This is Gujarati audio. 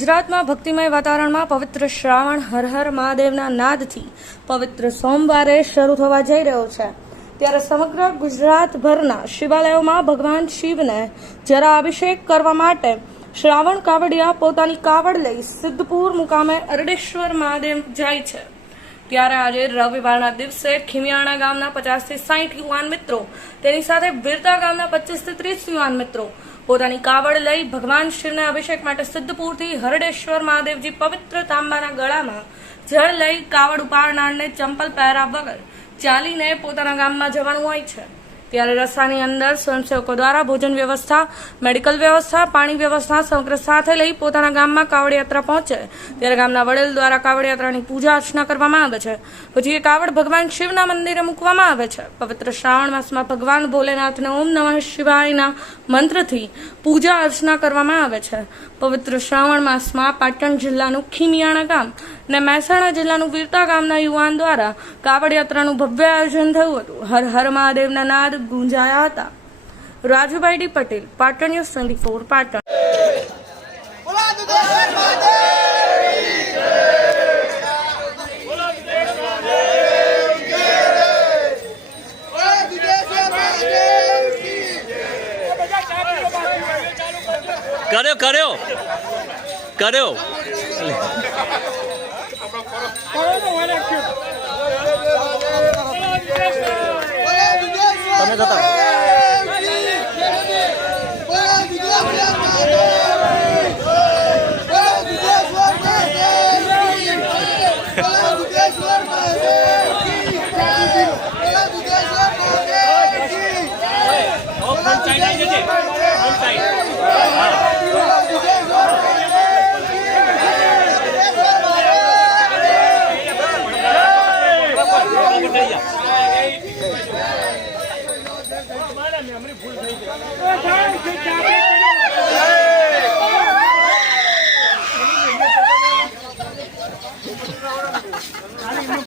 ગુજરાતમાં ભક્તિમય વાતાવરણમાં પવિત્ર શ્રાવણ હર હર મહાદેવના નાદથી પવિત્ર સોમવારે શરૂ થવા જઈ રહ્યો છે। ત્યારે સમગ્ર ગુજરાતભરના શિવાલયોમાં ભગવાન શિવને જરા અભિષેક કરવા માટે શ્રાવણ કાવડિયા પોતાની કાવડ લઈ સિદ્ધપુર મુકામે અરડેશ્વર મહાદેવ જાય છે। ત્યારે આજે રવિવારના દિવસે ખીમિયાણા ગામના 50 થી 60 યુવાન મિત્રો તેની સાથે વીરતા ગામના 25 થી 30 યુવાન મિત્રો પોતાની કાવડ લઈ ભગવાન શિવને અભિષેક માટે સિદ્ધપુરથી હરડેશ્વર મહાદેવજી પવિત્ર તાંબાના ગળામાં જળ લઈ કાવડ ઉપાડનારને ચંપલ પહેર્યા વગર ચાલીને પોતાના ગામમાં જવાનું હોય છે। ત્યારે રસ્તાની અંદર સ્વયંસેવકો દ્વારા ભોજન વ્યવસ્થા, મેડિકલ વ્યવસ્થા, પાણી વ્યવસ્થા સમગ્ર સાથે લઈ પોતાના ગામમાં કાવડ યાત્રા પહોંચે। ત્યારે ગામના વડીલ દ્વારા કાવડ યાત્રાની પૂજા અર્ચના કરવામાં આવે છે। પછી એ કાવડ ભગવાન શિવના મંદિરે મૂકવામાં આવે છે। પવિત્ર શ્રાવણ માસમાં ભગવાન ભોલેનાથને ઓમ નમઃ શિવાયના મંત્રથી પૂજા અર્ચના કરવામાં આવે છે। પવિત્ર શ્રાવણ માસમાં પાટણ જિલ્લાનું ખીમિયાણા ગામ અને મહેસાણા જિલ્લાનું વીરતા ગામના યુવાન દ્વારા કાવડ યાત્રાનું ભવ્ય આયોજન થયું હતું। હર હર મહાદેવના નાદ ગુંજાયા હતા। Rajubhai D Patel, Patan news 24, Patan. કર્યો તમે જતા ભૂલ થઈ ગઈ।